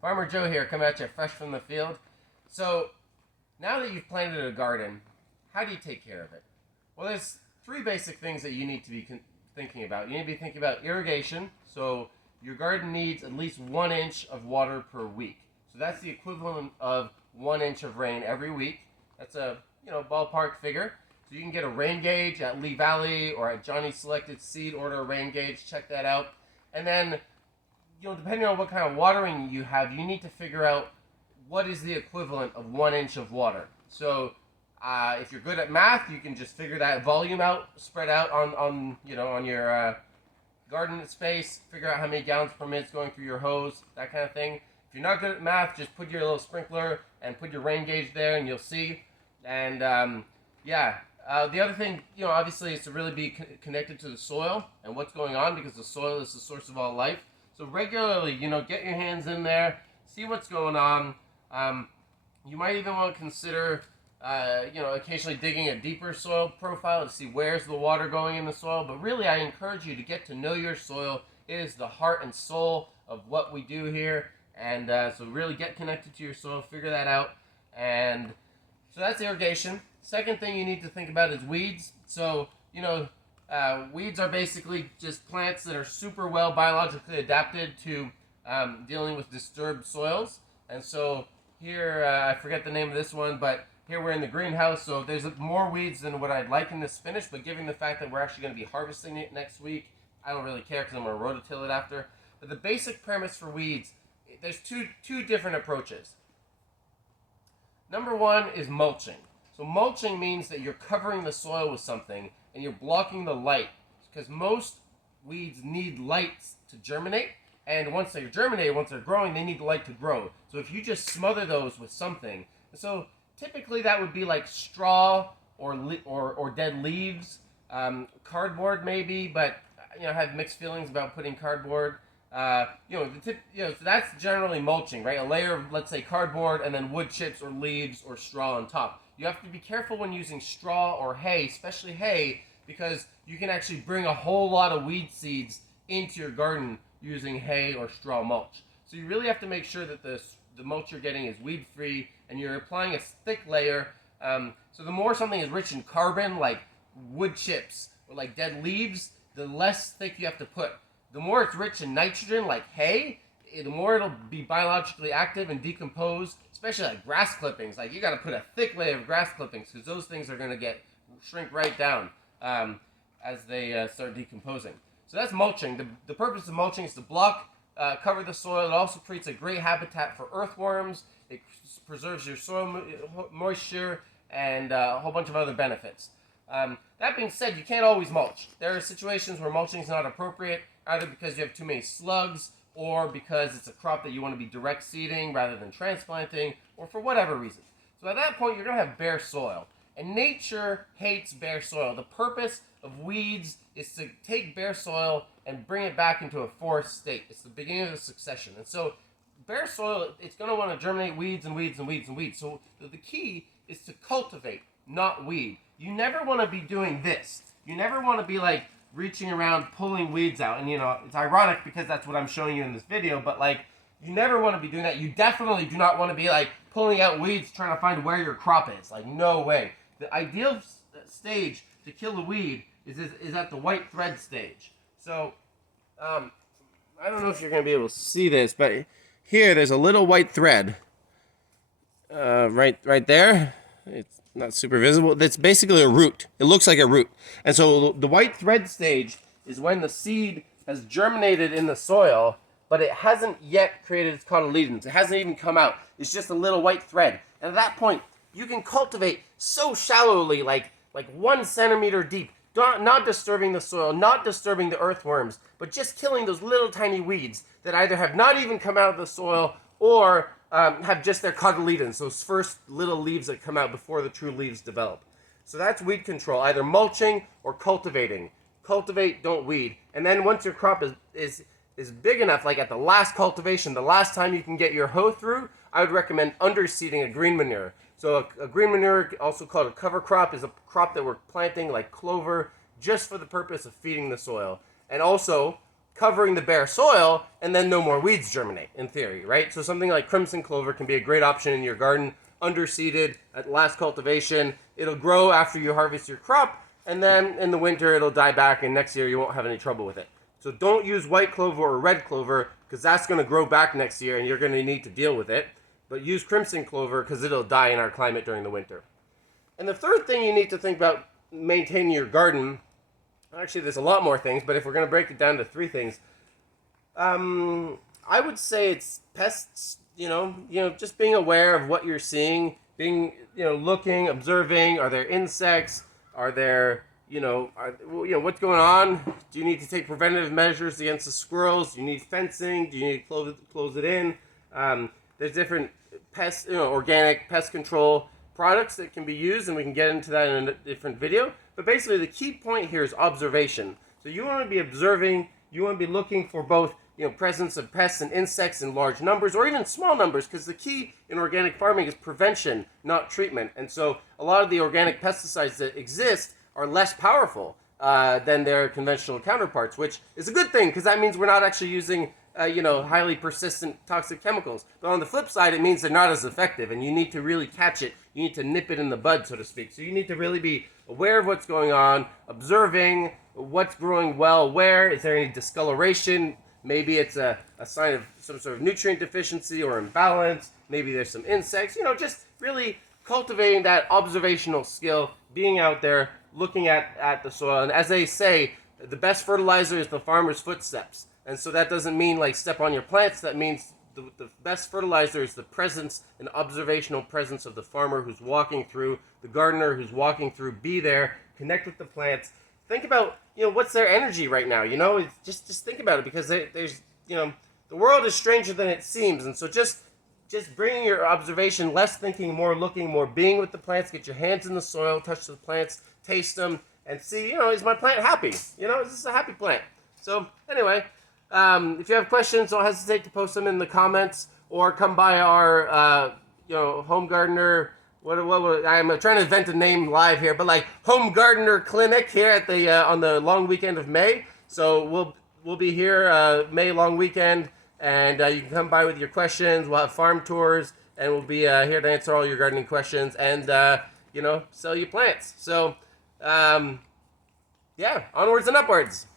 Farmer Joe here, coming at you fresh from the field. So, now that you've planted a garden, how do you take care of it? Well, there's three basic things that you need to be thinking about. You need to be thinking about irrigation. So, your garden needs at least 1 inch of water per week. So that's the equivalent of 1 inch of rain every week. That's a ballpark figure. So you can get a rain gauge at Lee Valley or at Johnny Selected Seed. Order a rain gauge. Check that out. And then depending on what kind of watering you have, you need to figure out what is the equivalent of 1 inch of water. So if you're good at math, you can just figure that volume out, spread out on your garden space, figure out how many gallons per minute is going through your hose, that kind of thing. If you're not good at math, just put your little sprinkler and put your rain gauge there and you'll see. And the other thing, obviously is to really be connected to the soil and what's going on, because the soil is the source of all life. So regularly, get your hands in there, see what's going on. You might even want to consider, occasionally digging a deeper soil profile to see where's the water going in the soil. But really, I encourage you to get to know your soil. It is the heart and soul of what we do here. And so really get connected to your soil, figure that out. And so that's irrigation. Second thing you need to think about is weeds. So, weeds are basically just plants that are super well biologically adapted to dealing with disturbed soils. And so here, I forget the name of this one, but here we're in the greenhouse, so there's more weeds than what I'd like in this spinach, but given the fact that we're actually going to be harvesting it next week, I don't really care because I'm going to rototill it after. But the basic premise for weeds, there's two different approaches. Number one is mulching. So mulching means that you're covering the soil with something and you're blocking the light, because most weeds need light to germinate, and once they're germinated, once they're growing, they need the light to grow. So if you just smother those with something, so typically that would be like straw or dead leaves, cardboard maybe, but I have mixed feelings about putting cardboard. So that's generally mulching, right? A layer of, let's say, cardboard and then wood chips or leaves or straw on top. You have to be careful when using straw or hay, especially hay, because you can actually bring a whole lot of weed seeds into your garden using hay or straw mulch. So you really have to make sure that the mulch you're getting is weed-free and you're applying a thick layer. So the more something is rich in carbon, like wood chips or like dead leaves, the less thick you have to put. The more it's rich in nitrogen, like hay, the more it'll be biologically active and decompose, especially like grass clippings. Like you got to put a thick layer of grass clippings because those things are going to shrink right down as they start decomposing. So that's mulching. The purpose of mulching is to cover the soil. It also creates a great habitat for earthworms. It preserves your soil moisture and a whole bunch of other benefits. That being said, you can't always mulch. There are situations where mulching is not appropriate, either because you have too many slugs or because it's a crop that you want to be direct seeding rather than transplanting, or for whatever reason. So at that point, you're going to have bare soil. And nature hates bare soil. The purpose of weeds is to take bare soil and bring it back into a forest state. It's the beginning of the succession. And so bare soil, it's going to want to germinate weeds and weeds and weeds and weeds. So the key is to cultivate, not weed. You never want to be doing this. You never want to be like reaching around pulling weeds out. And it's ironic because that's what I'm showing you in this video, but like you never want to be doing that. You definitely do not want to be like pulling out weeds trying to find where your crop is. Like no way. The ideal stage to kill a weed is at the white thread stage. So I don't know if you're going to be able to see this, but here there's a little white thread right there. It's not super visible. That's basically a root. It looks like a root. And so the white thread stage is when the seed has germinated in the soil, but it hasn't yet created its cotyledons. It hasn't even come out. It's just a little white thread. And at that point, you can cultivate so shallowly, like 1 centimeter deep, not disturbing the soil, not disturbing the earthworms, but just killing those little tiny weeds that either have not even come out of the soil or have just their cotyledons, those first little leaves that come out before the true leaves develop. So that's weed control, either mulching or cultivating. Cultivate, don't weed. And then once your crop is big enough, like at the last cultivation, the last time you can get your hoe through, I would recommend underseeding a green manure. So a green manure, also called a cover crop, is a crop that we're planting like clover just for the purpose of feeding the soil. And also, covering the bare soil, and then no more weeds germinate, in theory, right? So something like crimson clover can be a great option in your garden, underseeded at last cultivation. It'll grow after you harvest your crop, and then in the winter it'll die back, and next year you won't have any trouble with it. So don't use white clover or red clover, because that's going to grow back next year, and you're going to need to deal with it. But use crimson clover, because it'll die in our climate during the winter. And the third thing you need to think about maintaining your garden, actually there's a lot more things, but if we're going to break it down to 3 things, I would say it's pests, just being aware of what you're seeing, being, looking, observing. Are there insects? Are there, what's going on? Do you need to take preventative measures against the squirrels? Do you need fencing? Do you need to close it in? There's different pest, organic pest control products that can be used, and we can get into that in a different video. But basically the key point here is observation. So you want to be observing, you want to be looking for both presence of pests and insects in large numbers or even small numbers, because the key in organic farming is prevention, not treatment. And so a lot of the organic pesticides that exist are less powerful than their conventional counterparts, which is a good thing, because that means we're not actually using highly persistent toxic chemicals. But on the flip side, it means they're not as effective, and you need to really catch it. You need to nip it in the bud, so to speak. So you need to really be aware of what's going on, observing what's growing well where. Is there any discoloration? Maybe it's a sign of some sort of nutrient deficiency or imbalance. Maybe there's some insects. Just really cultivating that observational skill, being out there, looking at the soil. And as they say, the best fertilizer is the farmer's footsteps. And so that doesn't mean like step on your plants. That means the best fertilizer is the presence and observational presence of the farmer who's walking through, the gardener who's walking through. Be there, connect with the plants. Think about, what's their energy right now, just think about it, because there's, the world is stranger than it seems. And so just bringing your observation, less thinking, more looking, more being with the plants, get your hands in the soil, touch the plants, taste them, and see, is my plant happy? Is this a happy plant? So anyway, if you have questions, don't hesitate to post them in the comments, or come by our, home gardener. What I'm trying to invent a name live here, but like Home Gardener Clinic here at the on the long weekend of May. So we'll be here May long weekend, and you can come by with your questions. We'll have farm tours, and we'll be here to answer all your gardening questions and sell you plants. So yeah, onwards and upwards.